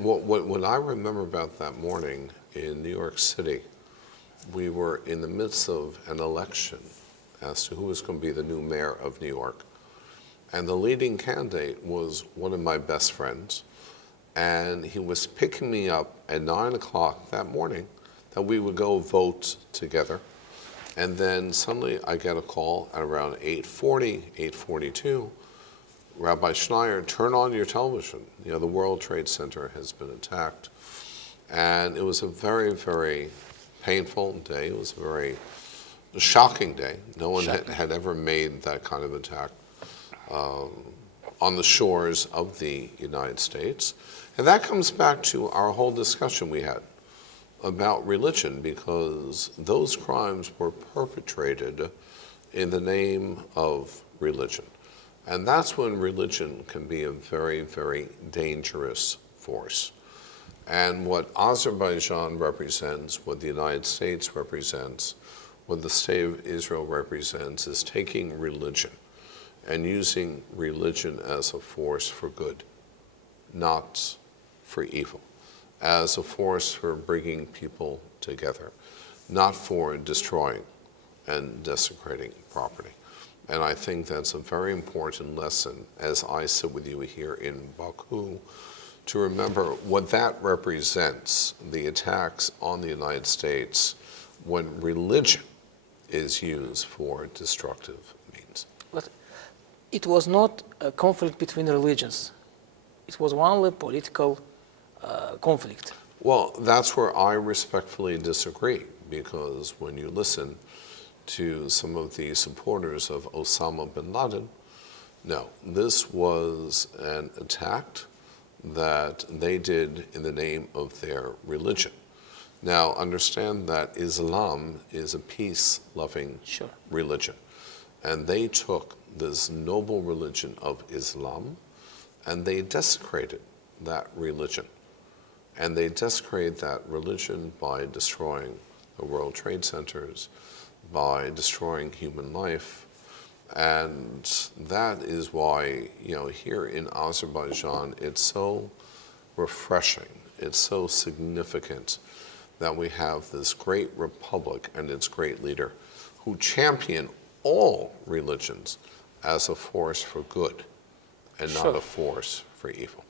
What I remember about that morning in New York City, we were in the midst of an election as to who was going to be the new mayor of New York. And the leading candidate was one of my best friends. And he was picking me up at 9 o'clock that morning that we would go vote together. And then suddenly I get a call at around 8:40, 8:42. Rabbi Shnayer, turn on your television. You know, the World Trade Center has been attacked. And it was a very, very painful day. It was a very shocking day. No one had ever made that kind of attack on the shores of the United States. And that comes back to our whole discussion we had about religion, because those crimes were perpetrated in the name of religion. And that's when religion can be a very, very dangerous force. And what Azerbaijan represents, what the United States represents, what the state of Israel represents, is taking religion and using religion as a force for good, not for evil, as a force for bringing people together, not for destroying and desecrating property. And I think that's a very important lesson as I sit with you here in Baku, to remember what that represents, the attacks on the United States when religion is used for destructive means. But it was not a conflict between religions. It was only political conflict. Well, that's where I respectfully disagree, because when you listen to some of the supporters of Osama bin Laden, no, this was an attack that they did in the name of their religion. Now, understand that Islam is a peace-loving religion. And they took this noble religion of Islam and they desecrated that religion. And they desecrated that religion by destroying the World Trade Centers, by destroying human life. And that is why, you know, here in Azerbaijan, it's so refreshing, it's so significant that we have this great republic and its great leader who champion all religions as a force for good and not a force for evil.